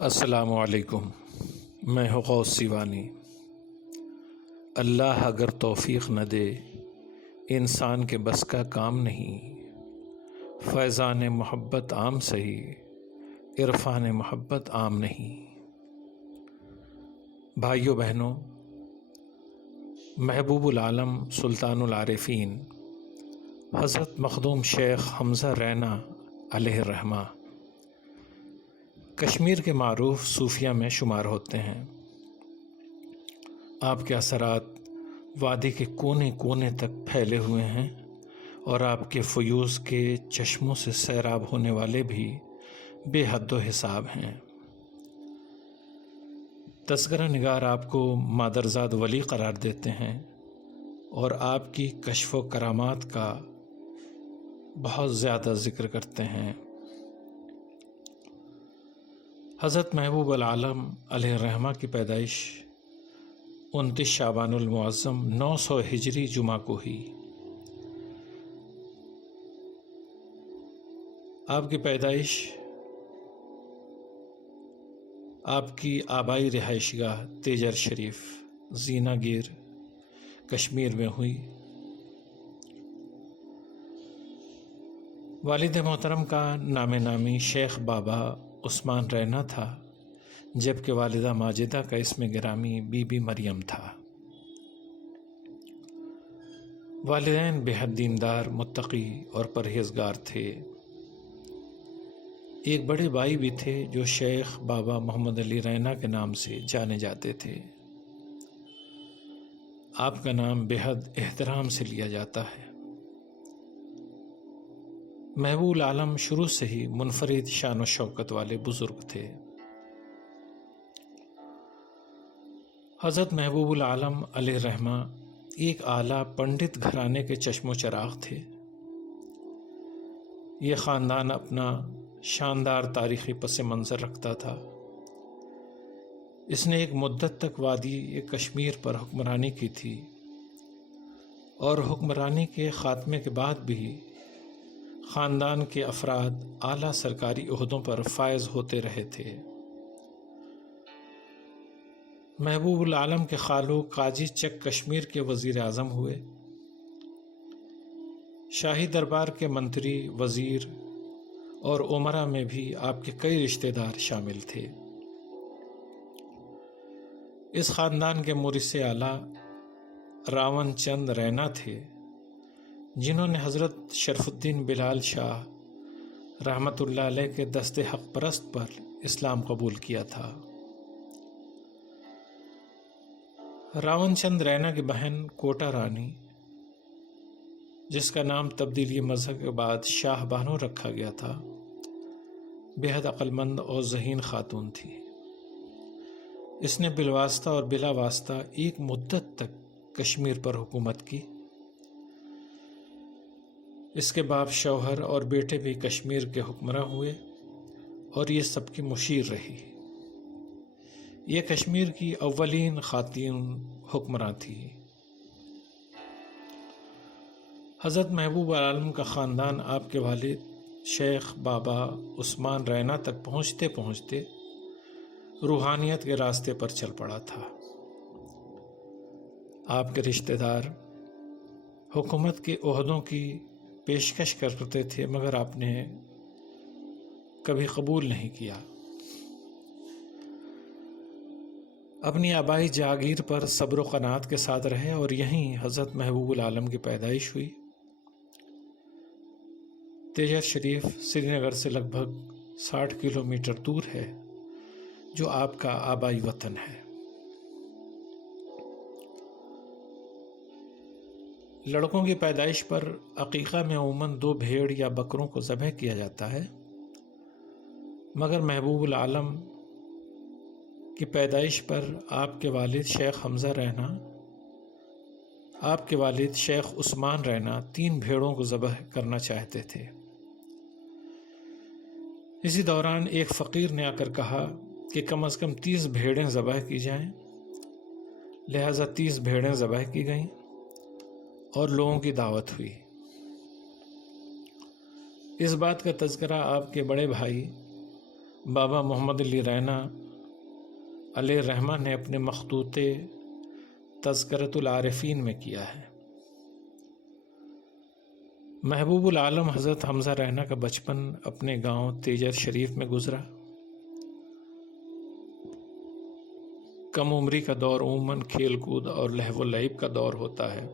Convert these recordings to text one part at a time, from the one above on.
السلام علیکم۔ میں ہوں غوث سیوانی۔ اللہ اگر توفیق نہ دے انسان کے بس کا کام نہیں، فیضان محبت عام سہی عرفان محبت عام نہیں۔ بھائیو بہنوں، محبوب العالم سلطان العارفین حضرت مخدوم شیخ حمزہ رینا علیہ الرحمہ کشمیر کے معروف صوفیہ میں شمار ہوتے ہیں۔ آپ کے اثرات وادی کے کونے کونے تک پھیلے ہوئے ہیں اور آپ کے فیوز کے چشموں سے سیراب ہونے والے بھی بے حد و حساب ہیں۔ تذکرہ نگار آپ کو مادرزاد ولی قرار دیتے ہیں اور آپ کی کشف و کرامات کا بہت زیادہ ذکر کرتے ہیں۔ حضرت محبوب العالم علیہ الرحمہ کی پیدائش 29 شعبان المعظم 900 ہجری جمعہ کو ہوئی۔ آپ کی پیدائش آپ کی آبائی رہائش گاہ تیجر شریف زینہ گیر کشمیر میں ہوئی۔ والد محترم کا نام نامی شیخ بابا عثمان رینا تھا، جبکہ والدہ ماجدہ کا اسم گرامی بی بی مریم تھا۔ والدین بے حد دیندار، متقی اور پرہیزگار تھے۔ ایک بڑے بھائی بھی تھے جو شیخ بابا محمد علی رینا کے نام سے جانے جاتے تھے۔ آپ کا نام بے حد احترام سے لیا جاتا ہے۔ محبوب العالم شروع سے ہی منفرد شان و شوکت والے بزرگ تھے۔ حضرت محبوب العالم علیہ الرحمہ ایک اعلیٰ پنڈت گھرانے کے چشم و چراغ تھے۔ یہ خاندان اپنا شاندار تاریخی پس منظر رکھتا تھا۔ اس نے ایک مدت تک وادی کشمیر پر حکمرانی کی تھی اور حکمرانی کے خاتمے کے بعد بھی خاندان کے افراد اعلیٰ سرکاری عہدوں پر فائز ہوتے رہے تھے۔ محبوب العالم کے خالو قاجی چک کشمیر کے وزیر اعظم ہوئے۔ شاہی دربار کے منتری، وزیر اور امراء میں بھی آپ کے کئی رشتہ دار شامل تھے۔ اس خاندان کے مورث اعلیٰ راون چند رینا تھے، جنہوں نے حضرت شرف الدین بلال شاہ رحمۃ اللہ علیہ کے دست حق پرست پر اسلام قبول کیا تھا۔ راون چند رینا کی بہن کوٹا رانی، جس کا نام تبدیلی مذہب کے بعد شاہ بانو رکھا گیا تھا، بے حد عقل مند اور ذہین خاتون تھی۔ اس نے بالواسطہ اور بلا واسطہ ایک مدت تک کشمیر پر حکومت کی۔ اس کے باپ، شوہر اور بیٹے بھی کشمیر کے حکمراں ہوئے اور یہ سب کی مشیر رہی۔ یہ کشمیر کی اولین خواتین حکمراں تھی۔ حضرت محبوب العالم کا خاندان آپ کے والد شیخ بابا عثمان رینا تک پہنچتے پہنچتے روحانیت کے راستے پر چل پڑا تھا۔ آپ کے رشتہ دار حکومت کے عہدوں کی پیشکش کرتے تھے، مگر آپ نے کبھی قبول نہیں کیا۔ اپنی آبائی جاگیر پر صبر و قناعت کے ساتھ رہے اور یہیں حضرت محبوب العالم کی پیدائش ہوئی۔ تیجر شریف سری نگر سے لگ بھگ 60 کلومیٹر دور ہے، جو آپ کا آبائی وطن ہے۔ لڑکوں کی پیدائش پر عقیقہ میں عموماً 2 بھیڑ یا بکروں کو ذبح کیا جاتا ہے، مگر محبوب العالم کی پیدائش پر آپ کے والد شیخ حمزہ رینا، آپ کے والد شیخ عثمان رینا 3 بھیڑوں کو ذبح کرنا چاہتے تھے۔ اسی دوران ایک فقیر نے آ کر کہا کہ کم از کم 30 بھیڑیں ذبح کی جائیں، لہٰذا 30 بھیڑیں ذبح کی گئیں اور لوگوں کی دعوت ہوئی۔ اس بات کا تذکرہ آپ کے بڑے بھائی بابا محمد علی رینا علیہ الرحمہ نے اپنے مخطوط تذکرۃ العارفین میں کیا ہے۔ محبوب العالم حضرت حمزہ رینا کا بچپن اپنے گاؤں تیجر شریف میں گزرا۔ کم عمری کا دور عموماً کھیل کود اور لہو و لعب کا دور ہوتا ہے،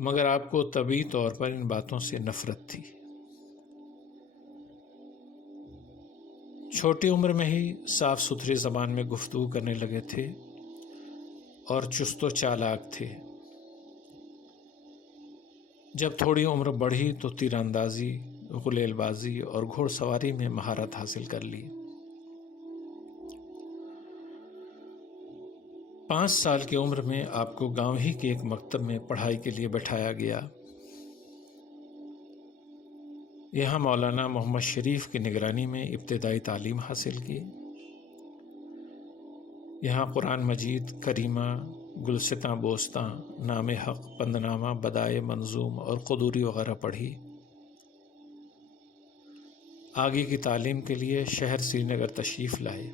مگر آپ کو طبعی طور پر ان باتوں سے نفرت تھی۔ چھوٹی عمر میں ہی صاف ستھری زبان میں گفتگو کرنے لگے تھے اور چست و چالاک تھے۔ جب تھوڑی عمر بڑھی تو تیر اندازی، غلیل بازی اور گھوڑ سواری میں مہارت حاصل کر لی۔ 5 سال کی عمر میں آپ کو گاؤں ہی کے ایک مکتب میں پڑھائی کے لیے بٹھایا گیا۔ یہاں مولانا محمد شریف کی نگرانی میں ابتدائی تعلیم حاصل کی۔ یہاں قرآن مجید، کریمہ، گلستاں بوستاں، نام حق، پندنامہ، بدائے منظوم اور قدوری وغیرہ پڑھی۔ آگے کی تعلیم کے لیے شہر سری نگر تشریف لائے۔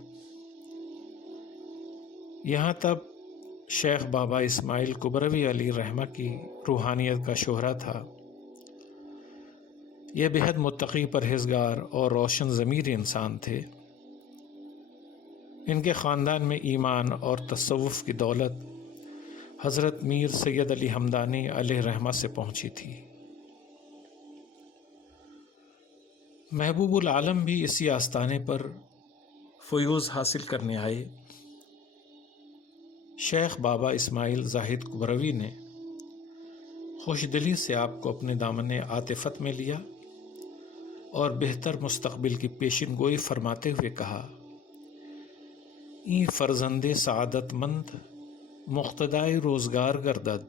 یہاں تب شیخ بابا اسماعیل کبروی علیہ الرحمہ کی روحانیت کا شہرہ تھا۔ یہ بہت متقی، پرہیزگار اور روشن ضمیر انسان تھے۔ ان کے خاندان میں ایمان اور تصوف کی دولت حضرت میر سید علی ہمدانی علیہ الرحمہ سے پہنچی تھی۔ محبوب العالم بھی اسی آستانے پر فیوز حاصل کرنے آئے۔ شیخ بابا اسماعیل زاہد کبروی نے خوش دلی سے آپ کو اپنے دامن عاطفت میں لیا اور بہتر مستقبل کی پیشن گوئی فرماتے ہوئے کہا: این فرزند سعادت مند مقتدائے روزگار گردد،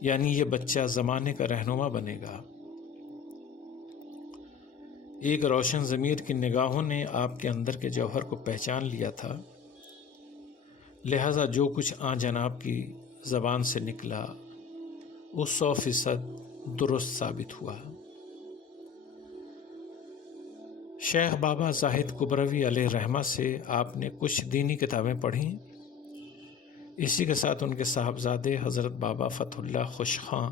یعنی یہ بچہ زمانے کا رہنما بنے گا۔ ایک روشن ضمیر کی نگاہوں نے آپ کے اندر کے جوہر کو پہچان لیا تھا، لہذا جو کچھ آن جناب کی زبان سے نکلا وہ 100% درست ثابت ہوا۔ شیخ بابا زاہد کبروی علیہ الرحمہ سے آپ نے کچھ دینی کتابیں پڑھیں۔ اسی کے ساتھ ان کے صاحبزادے حضرت بابا فتح اللہ خوش خاں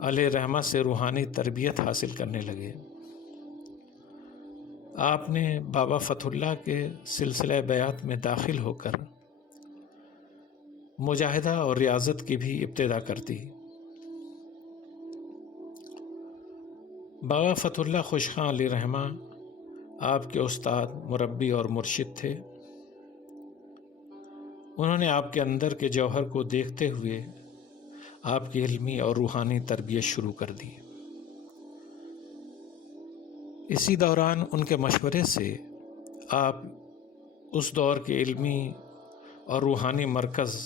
علیہ الرحمہ سے روحانی تربیت حاصل کرنے لگے۔ آپ نے بابا فتح اللہ کے سلسلہ بیعت میں داخل ہو کر مجاہدہ اور ریاضت کی بھی ابتدا کر دی۔ بابا فتح اللہ خوش خاں علیہ الرحمہ آپ کے استاد، مربی اور مرشد تھے۔ انہوں نے آپ کے اندر کے جوہر کو دیکھتے ہوئے آپ کی علمی اور روحانی تربیت شروع کر دی۔ اسی دوران ان کے مشورے سے آپ اس دور کے علمی اور روحانی مرکز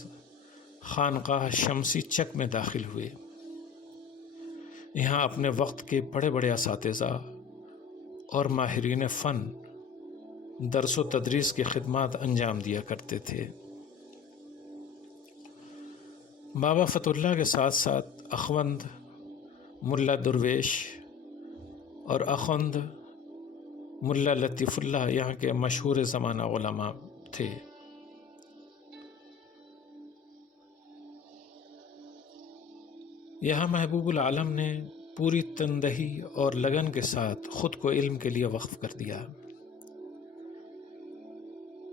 خانقاہ شمسی چک میں داخل ہوئے۔ یہاں اپنے وقت کے بڑے بڑے اساتذہ اور ماہرین فن درس و تدریس کی خدمات انجام دیا کرتے تھے۔ بابا فتح اللہ کے ساتھ ساتھ اخوند ملا درویش اور اخوند ملا لطیف اللہ یہاں کے مشہور زمانہ علماء تھے۔ یہاں محبوب العالم نے پوری تندہی اور لگن کے ساتھ خود کو علم کے لیے وقف کر دیا۔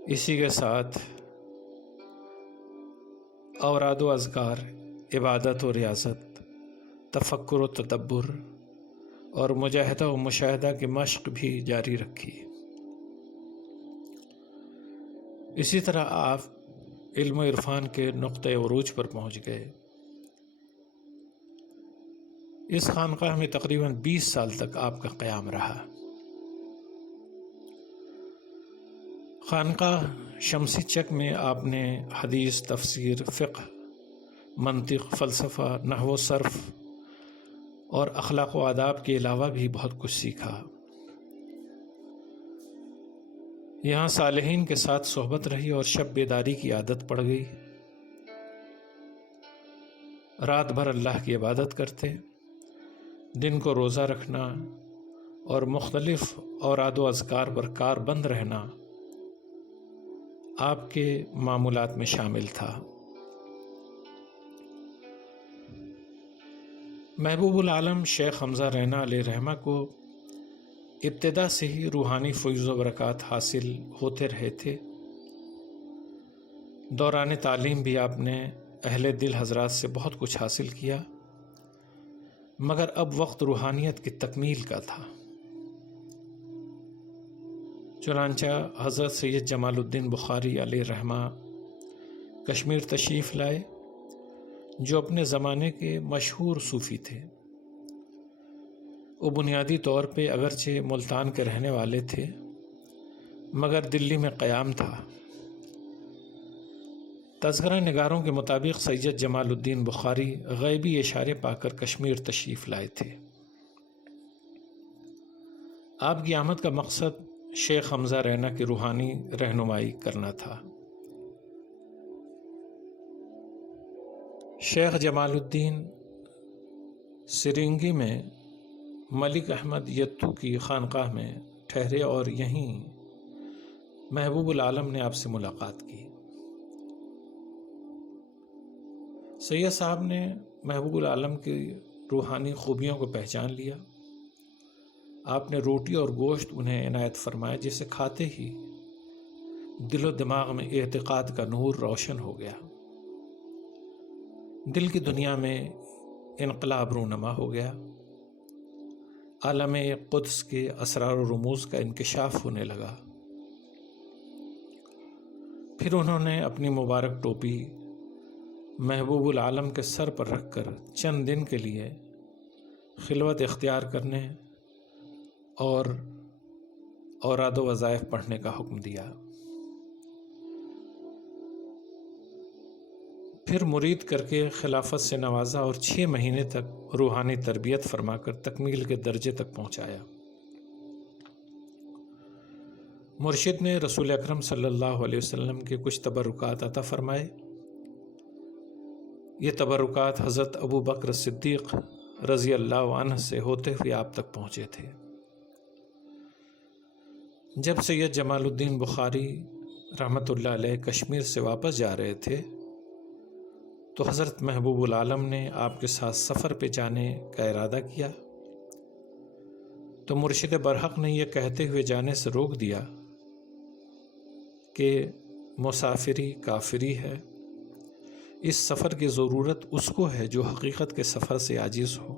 اسی کے ساتھ اوراد و اذکار، عبادت و ریاضت، تفکر و تدبر اور مجاہدہ و مشاہدہ کی مشق بھی جاری رکھی۔ اسی طرح آپ علم و عرفان کے نقطۂ عروج پر پہنچ گئے۔ اس خانقاہ میں تقریباً 20 سال تک آپ کا قیام رہا۔ خانقاہ شمسی چک میں آپ نے حدیث، تفسیر، فقہ، منطق، فلسفہ، نحو و صرف اور اخلاق و آداب کے علاوہ بھی بہت کچھ سیکھا۔ یہاں صالحین کے ساتھ صحبت رہی اور شب بیداری کی عادت پڑ گئی۔ رات بھر اللہ کی عبادت کرتے، دن کو روزہ رکھنا اور مختلف اوراد و اذکار پر کاربند رہنا آپ کے معمولات میں شامل تھا۔ محبوب العالم شیخ حمزہ رینا علیہ رحمہ کو ابتدا سے ہی روحانی فیض و برکات حاصل ہوتے رہے تھے۔ دوران تعلیم بھی آپ نے اہل دل حضرات سے بہت کچھ حاصل کیا، مگر اب وقت روحانیت کی تکمیل کا تھا۔ چنانچہ حضرت سید جمال الدین بخاری علیہ رحمہ کشمیر تشریف لائے، جو اپنے زمانے کے مشہور صوفی تھے۔ وہ بنیادی طور پہ اگرچہ ملتان کے رہنے والے تھے، مگر دلی میں قیام تھا۔ تذکرہ نگاروں کے مطابق سید جمال الدین بخاری غیبی اشارے پا کر کشمیر تشریف لائے تھے۔ آپ کی آمد کا مقصد شیخ حمزہ رینا کی روحانی رہنمائی کرنا تھا۔ شیخ جمال الدین سرنگی میں ملک احمد یتو کی خانقاہ میں ٹھہرے اور یہیں محبوب العالم نے آپ سے ملاقات کی۔ سید صاحب نے محبوب العالم کی روحانی خوبیوں کو پہچان لیا۔ آپ نے روٹی اور گوشت انہیں عنایت فرمایا، جسے کھاتے ہی دل و دماغ میں اعتقاد کا نور روشن ہو گیا۔ دل کی دنیا میں انقلاب رونما ہو گیا۔ عالم قدس کے اسرار و رموز کا انکشاف ہونے لگا۔ پھر انہوں نے اپنی مبارک ٹوپی محبوب العالم کے سر پر رکھ کر چند دن کے لیے خلوت اختیار کرنے اور اوراد و وظائف پڑھنے کا حکم دیا۔ پھر مرید کر کے خلافت سے نوازا اور 6 مہینے تک روحانی تربیت فرما کر تکمیل کے درجے تک پہنچایا۔ مرشد نے رسول اکرم صلی اللہ علیہ وسلم کے کچھ تبرکات عطا فرمائے۔ یہ تبرکات حضرت ابو بکر صدیق رضی اللہ عنہ سے ہوتے ہوئے آپ تک پہنچے تھے۔ جب سید جمال الدین بخاری رحمۃ اللہ علیہ کشمیر سے واپس جا رہے تھے تو حضرت محبوب العالم نے آپ کے ساتھ سفر پہ جانے کا ارادہ کیا، تو مرشد برحق نے یہ کہتے ہوئے جانے سے روک دیا کہ مسافری کافری ہے، اس سفر کی ضرورت اس کو ہے جو حقیقت کے سفر سے عاجز ہو۔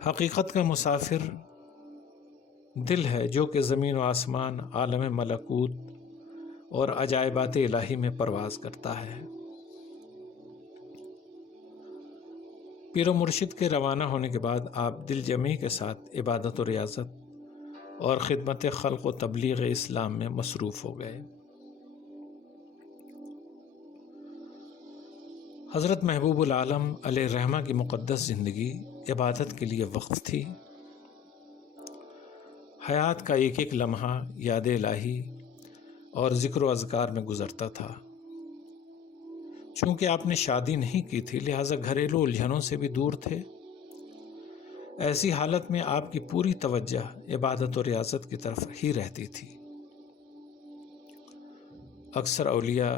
حقیقت کا مسافر دل ہے، جو کہ زمین و آسمان، عالم ملکوت اور عجائبات الہی میں پرواز کرتا ہے۔ پیر و مرشد کے روانہ ہونے کے بعد آپ دل جمعی کے ساتھ عبادت و ریاضت اور خدمت خلق و تبلیغ اسلام میں مصروف ہو گئے۔ حضرت محبوب العالم علیہ رحمہ کی مقدس زندگی عبادت کے لیے وقف تھی۔ حیات کا ایک ایک لمحہ یاد الہی اور ذکر و اذکار میں گزرتا تھا۔ چونکہ آپ نے شادی نہیں کی تھی، لہٰذا گھریلو الجھنوں سے بھی دور تھے۔ ایسی حالت میں آپ کی پوری توجہ عبادت و ریاضت کی طرف ہی رہتی تھی۔ اکثر اولیاء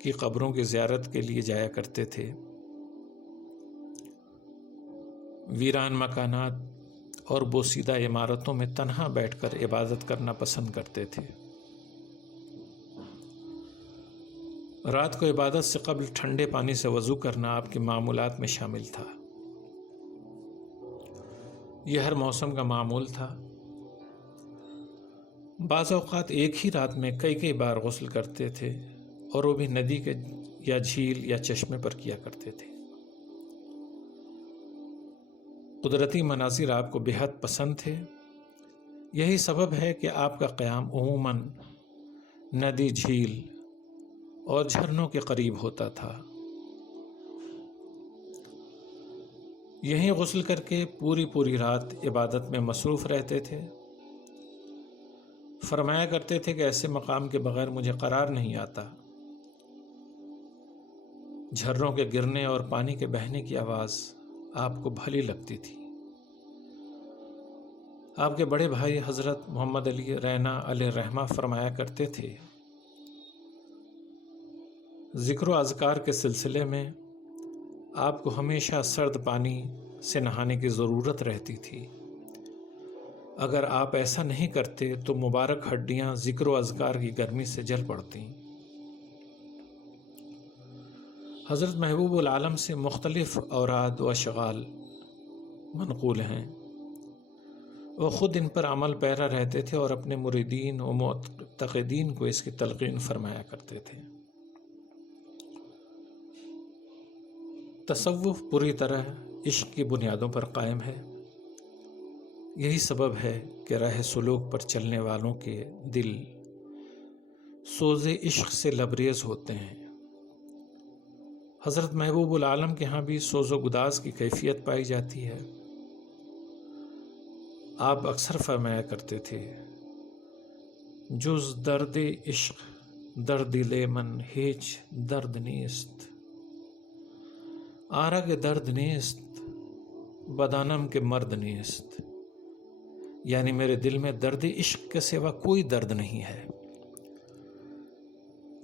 کی قبروں کی زیارت کے لیے جایا کرتے تھے۔ ویران مکانات اور بوسیدہ عمارتوں میں تنہا بیٹھ کر عبادت کرنا پسند کرتے تھے۔ رات کو عبادت سے قبل ٹھنڈے پانی سے وضو کرنا آپ کے معمولات میں شامل تھا۔ یہ ہر موسم کا معمول تھا۔ بعض اوقات ایک ہی رات میں کئی بار غسل کرتے تھے، اور وہ بھی ندی کے یا جھیل یا چشمے پر کیا کرتے تھے۔ قدرتی مناظر آپ کو بے حد پسند تھے۔ یہی سبب ہے کہ آپ کا قیام عموماً ندی، جھیل اور جھرنوں کے قریب ہوتا تھا۔ یہیں غسل کر کے پوری رات عبادت میں مصروف رہتے تھے۔ فرمایا کرتے تھے کہ ایسے مقام کے بغیر مجھے قرار نہیں آتا۔ جھرنوں کے گرنے اور پانی کے بہنے کی آواز آپ کو بھلی لگتی تھی۔ آپ کے بڑے بھائی حضرت محمد علی رینا علیہ الرحمہ فرمایا کرتے تھے، ذکر و اذکار کے سلسلے میں آپ کو ہمیشہ سرد پانی سے نہانے کی ضرورت رہتی تھی۔ اگر آپ ایسا نہیں کرتے تو مبارک ہڈیاں ذکر و اذکار کی گرمی سے جل پڑتیں۔ حضرت محبوب العالم سے مختلف اوراد و اشغال منقول ہیں، وہ خود ان پر عمل پیرا رہتے تھے اور اپنے مریدین و معتقدین کو اس کی تلقین فرمایا کرتے تھے۔ تصوف پوری طرح عشق کی بنیادوں پر قائم ہے، یہی سبب ہے کہ راہ سلوک پر چلنے والوں کے دل سوز عشق سے لبریز ہوتے ہیں۔ حضرت محبوب العالم کے ہاں بھی سوز و گداز کی کیفیت پائی جاتی ہے۔ آپ اکثر فرمایا کرتے تھے، جز درد عشق در دل من ہیچ درد نیست، آرگ درد نیست بدانم کے مرد نیست، یعنی میرے دل میں درد عشق کے سوا کوئی درد نہیں ہے،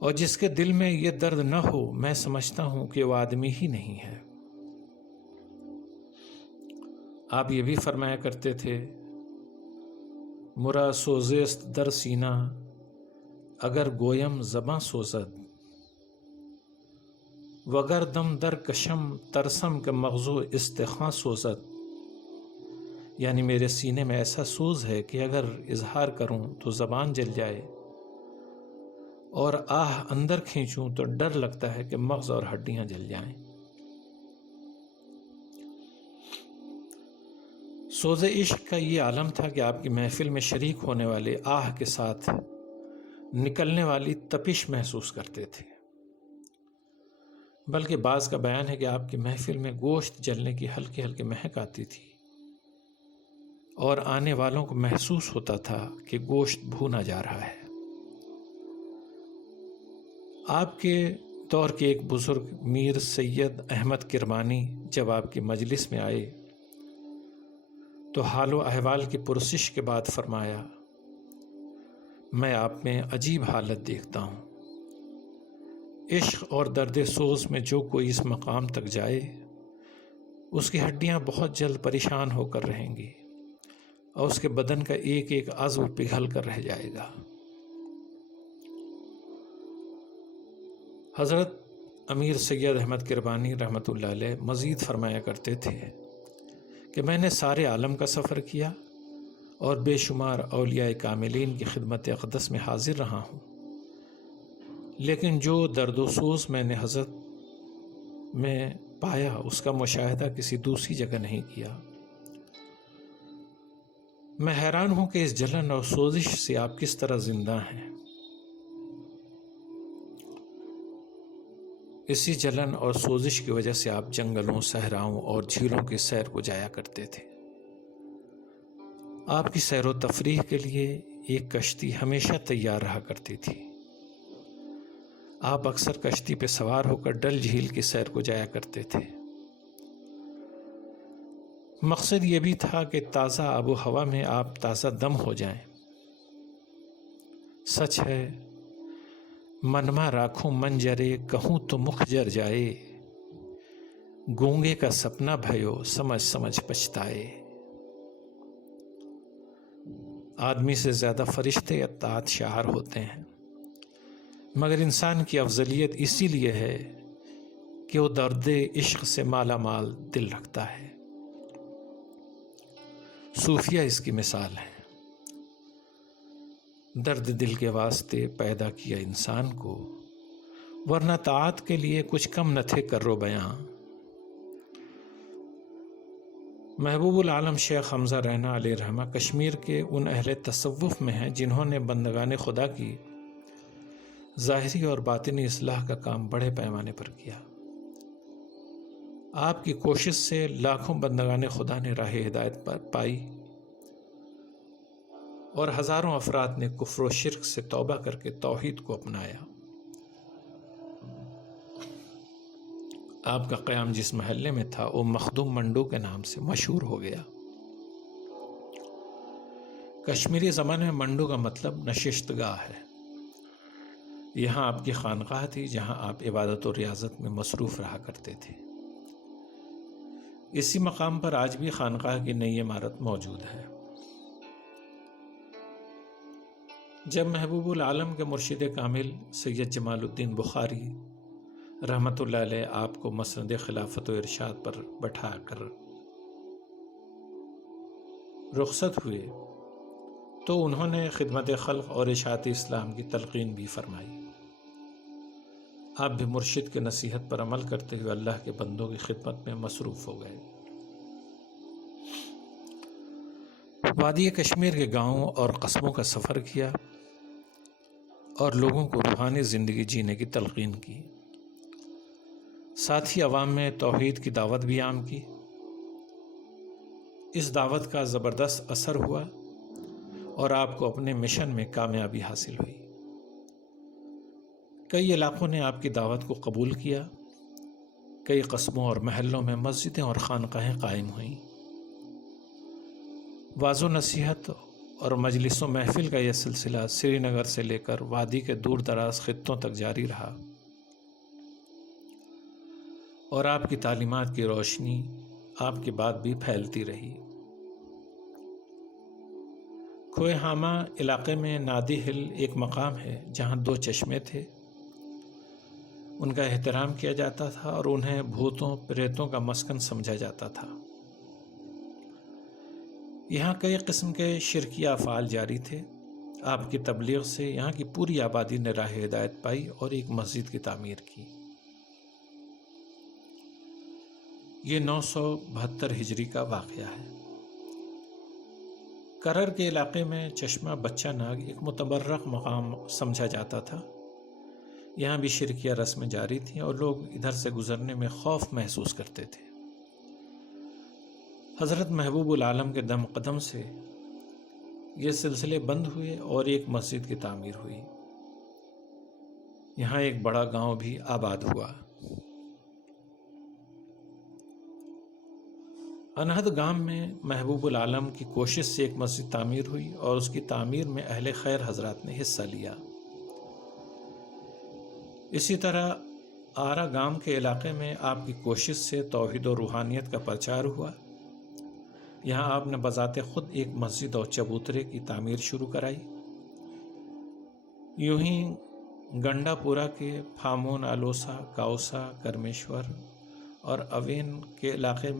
اور جس کے دل میں یہ درد نہ ہو میں سمجھتا ہوں کہ وہ آدمی ہی نہیں ہے۔ آپ یہ بھی فرمایا کرتے تھے، مرا سوزست در سینہ اگر گویم زباں سوزد، وگر دم در کشم ترسم کے مغزو استخاں سوزد، یعنی میرے سینے میں ایسا سوز ہے کہ اگر اظہار کروں تو زبان جل جائے، اور آہ اندر کھینچوں تو ڈر لگتا ہے کہ مغز اور ہڈیاں جل جائیں۔ سوز عشق کا یہ عالم تھا کہ آپ کی محفل میں شریک ہونے والے آہ کے ساتھ نکلنے والی تپش محسوس کرتے تھے، بلکہ بعض کا بیان ہے کہ آپ کی محفل میں گوشت جلنے کی ہلکی ہلکی مہک آتی تھی، اور آنے والوں کو محسوس ہوتا تھا کہ گوشت بھونا جا رہا ہے۔ آپ کے دور کے ایک بزرگ میر سید احمد کرمانی جب آپ کی مجلس میں آئے تو حال و احوال کی پرسش کے بعد فرمایا، میں آپ میں عجیب حالت دیکھتا ہوں، عشق اور درد سوز میں جو کوئی اس مقام تک جائے اس کی ہڈیاں بہت جلد پریشان ہو کر رہیں گی اور اس کے بدن کا ایک ایک عضو پگھل کر رہ جائے گا۔ حضرت امیر سید احمد کرمانی رحمۃ اللہ علیہ مزید فرمایا کرتے تھے کہ میں نے سارے عالم کا سفر کیا اور بے شمار اولیاء کاملین کی خدمت اقدس میں حاضر رہا ہوں، لیکن جو درد و سوز میں نے حضرت میں پایا اس کا مشاہدہ کسی دوسری جگہ نہیں کیا۔ میں حیران ہوں کہ اس جلن اور سوزش سے آپ کس طرح زندہ ہیں۔ اسی جلن اور سوزش کی وجہ سے آپ جنگلوں، صحراؤں اور جھیلوں کی سیر کو جایا کرتے تھے۔ آپ کی سیر و تفریح کے لیے ایک کشتی ہمیشہ تیار رہا کرتی تھی۔ آپ اکثر کشتی پہ سوار ہو کر ڈل جھیل کی سیر کو جایا کرتے تھے۔ مقصد یہ بھی تھا کہ تازہ آب و ہوا میں آپ تازہ دم ہو جائیں۔ سچ ہے، منما راکھوں منجرے کہوں تو مکھ جر جائے، گونگے کا سپنا بھیو سمجھ سمجھ پچھتائے۔ آدمی سے زیادہ فرشتے اطاعت شعار ہوتے ہیں، مگر انسان کی افضلیت اسی لیے ہے کہ وہ درد عشق سے مالا مال دل رکھتا ہے۔ صوفیہ اس کی مثال ہے۔ درد دل کے واسطے پیدا کیا انسان کو، ورنہ طاعت کے لیے کچھ کم نہ تھے کرو بیاں۔ محبوب العالم شیخ حمزہ رینا علیہ الرحمہ کشمیر کے ان اہل تصوف میں ہیں جنہوں نے بندگان خدا کی ظاہری اور باطنی اصلاح کا کام بڑے پیمانے پر کیا۔ آپ کی کوشش سے لاکھوں بندگان خدا نے راہ ہدایت پر پائی اور ہزاروں افراد نے کفر و شرک سے توبہ کر کے توحید کو اپنایا۔ آپ کا قیام جس محلے میں تھا وہ مخدوم منڈو کے نام سے مشہور ہو گیا۔ کشمیری زبان میں منڈو کا مطلب نشست گاہ ہے۔ یہاں آپ کی خانقاہ تھی جہاں آپ عبادت و ریاضت میں مصروف رہا کرتے تھے۔ اسی مقام پر آج بھی خانقاہ کی نئی عمارت موجود ہے۔ جب محبوب العالم کے مرشد کامل سید جمال الدین بخاری رحمۃ اللہ علیہ آپ کو مسند خلافت و ارشاد پر بٹھا کر رخصت ہوئے تو انہوں نے خدمت خلق اور اشاعت اسلام کی تلقین بھی فرمائی۔ آپ بھی مرشد کے نصیحت پر عمل کرتے ہوئے اللہ کے بندوں کی خدمت میں مصروف ہو گئے۔ وادی کشمیر کے گاؤں اور قصبوں کا سفر کیا اور لوگوں کو روحانی زندگی جینے کی تلقین کی، ساتھ ہی عوام میں توحید کی دعوت بھی عام کی۔ اس دعوت کا زبردست اثر ہوا اور آپ کو اپنے مشن میں کامیابی حاصل ہوئی۔ کئی علاقوں نے آپ کی دعوت کو قبول کیا، کئی قصبوں اور محلوں میں مسجدیں اور خانقاہیں قائم ہوئیں۔ واعظ و نصیحت اور مجلس و محفل کا یہ سلسلہ سری نگر سے لے کر وادی کے دور دراز خطوں تک جاری رہا اور آپ کی تعلیمات کی روشنی آپ کی بات بھی پھیلتی رہی۔ کوہ ہامہ علاقے میں نادی ہل ایک مقام ہے جہاں 2 چشمے تھے۔ ان کا احترام کیا جاتا تھا اور انہیں بھوتوں پریتوں کا مسکن سمجھا جاتا تھا۔ یہاں کئی قسم کے شرکی افعال جاری تھے۔ آپ کی تبلیغ سے یہاں کی پوری آبادی نے راہ ہدایت پائی اور ایک مسجد کی تعمیر کی۔ یہ 972 ہجری کا واقعہ ہے۔ کرر کے علاقے میں چشمہ بچہ ناگ ایک متبرک مقام سمجھا جاتا تھا۔ یہاں بھی شرکیہ رسمیں جاری تھیں اور لوگ ادھر سے گزرنے میں خوف محسوس کرتے تھے۔ حضرت محبوب العالم کے دم قدم سے یہ سلسلے بند ہوئے اور ایک مسجد کی تعمیر ہوئی۔ یہاں ایک بڑا گاؤں بھی آباد ہوا۔ انہد گام میں محبوب العالم کی کوشش سے ایک مسجد تعمیر ہوئی اور اس کی تعمیر میں اہل خیر حضرات نے حصہ لیا۔ اسی طرح آرا گام کے علاقے میں آپ کی کوشش سے توحید و روحانیت کا پرچار ہوا۔ یہاں آپ نے بذات خود ایک مسجد اور چبوترے کی تعمیر شروع کرائی۔ یوں ہی گنڈا پورا کے پھامون آلوسا، کاؤسا، کرمیشور اور اوین کے علاقے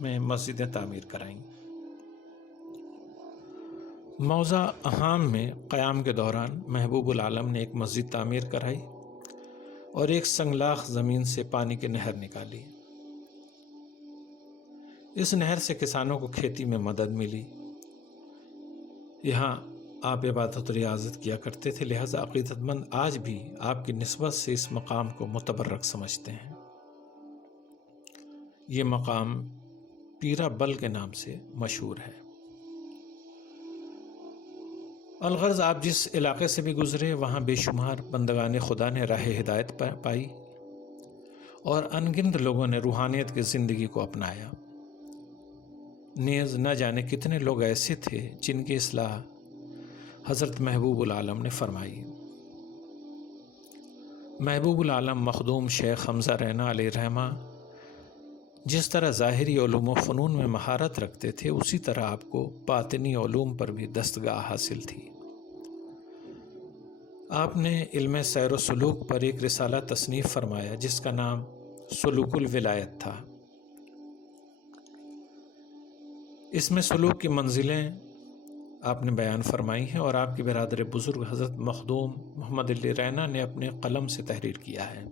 میں مسجدیں تعمیر کرائیں۔ موضع اہام میں قیام کے دوران محبوب العالم نے ایک مسجد تعمیر کرائی اور ایک سنگلاخ زمین سے پانی کی نہر نکالی۔ اس نہر سے کسانوں کو کھیتی میں مدد ملی۔ یہاں آپ عبادت و ریاضت کیا کرتے تھے، لہذا عقیدت مند آج بھی آپ کی نسبت سے اس مقام کو متبرک سمجھتے ہیں۔ یہ مقام پیرا بل کے نام سے مشہور ہے۔ الغرض آپ جس علاقے سے بھی گزرے وہاں بے شمار بندگان خدا نے راہ ہدایت پائی اور انگنت لوگوں نے روحانیت کی زندگی کو اپنایا۔ نیز نہ جانے کتنے لوگ ایسے تھے جن کی اصلاح حضرت محبوب العالم نے فرمائی۔ محبوب العالم مخدوم شیخ حمزہ رینا علیہ رحمہ جس طرح ظاہری علوم و فنون میں مہارت رکھتے تھے، اسی طرح آپ کو باطنی علوم پر بھی دستگاہ حاصل تھی۔ آپ نے علم سیر و سلوک پر ایک رسالہ تصنیف فرمایا جس کا نام سلوک الولایت تھا۔ اس میں سلوک کی منزلیں آپ نے بیان فرمائی ہیں اور آپ کی برادر بزرگ حضرت مخدوم محمد علی رینا نے اپنے قلم سے تحریر کیا ہے۔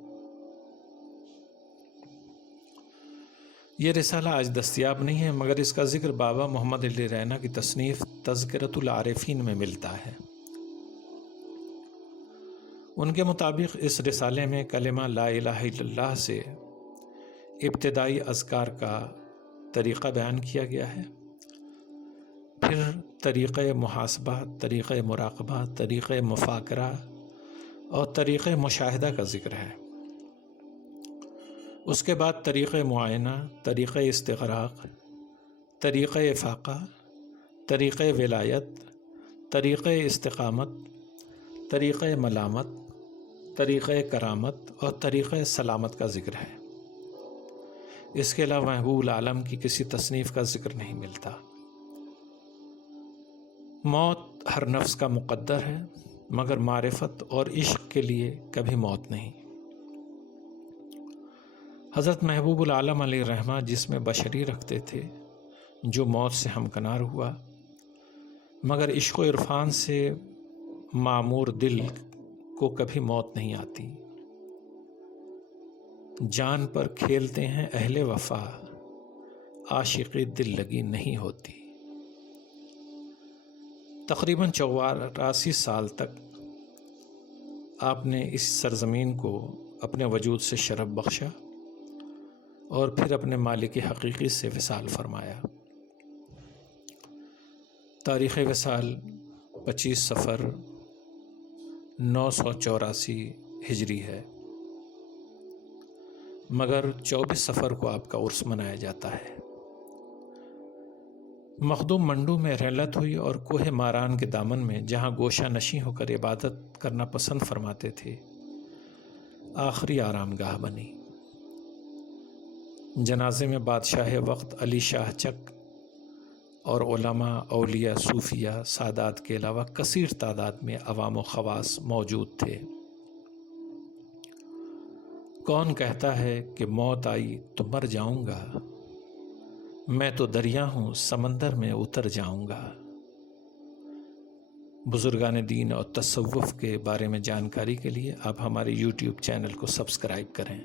یہ رسالہ آج دستیاب نہیں ہے مگر اس کا ذکر بابا محمد علی رینا کی تصنیف تذکرۃ العارفین میں ملتا ہے۔ ان کے مطابق اس رسالے میں کلمہ لا الہ الا اللہ سے ابتدائی اذکار کا طریقہ بیان کیا گیا ہے، پھر طریقہ محاسبہ، طریقہ مراقبہ، طریقہ مفاکرہ اور طریقہ مشاہدہ کا ذکر ہے۔ اس کے بعد طریقہ معائنہ، طریقہ استغراق، طریقہ افاقہ، طریقۂ ولایت، طریقۂ استقامت، طریقۂ ملامت، طریقۂ کرامت اور طریقۂ سلامت کا ذکر ہے۔ اس کے علاوہ محبوب العالم کی کسی تصنیف کا ذکر نہیں ملتا۔ موت ہر نفس کا مقدر ہے، مگر معرفت اور عشق کے لیے کبھی موت نہیں۔ حضرت محبوب العالم علیہ الرحمہ جسم بشری رکھتے تھے جو موت سے ہمکنار ہوا، مگر عشق و عرفان سے معمور دل کو کبھی موت نہیں آتی۔ جان پر کھیلتے ہیں اہل وفا، عاشقی دل لگی نہیں ہوتی۔ تقریباً 84 سال تک آپ نے اس سرزمین کو اپنے وجود سے شرف بخشا اور پھر اپنے مالک حقیقی سے وصال فرمایا۔ تاریخ وصال 25 صفر 984 ہجری ہے، مگر 24 صفر کو آپ کا عرس منایا جاتا ہے۔ مخدوم منڈو میں رحلت ہوئی اور کوہ ماران کے دامن میں جہاں گوشہ نشیں ہو کر عبادت کرنا پسند فرماتے تھے، آخری آرام گاہ بنی۔ جنازے میں بادشاہ وقت علی شاہ چک اور علماء، اولیاء، صوفیہ، سادات کے علاوہ کثیر تعداد میں عوام و خواص موجود تھے۔ کون کہتا ہے کہ موت آئی تو مر جاؤں گا، میں تو دریا ہوں سمندر میں اتر جاؤں گا۔ بزرگان دین اور تصوف کے بارے میں جانکاری کے لیے آپ ہمارے YouTube چینل کو سبسکرائب کریں۔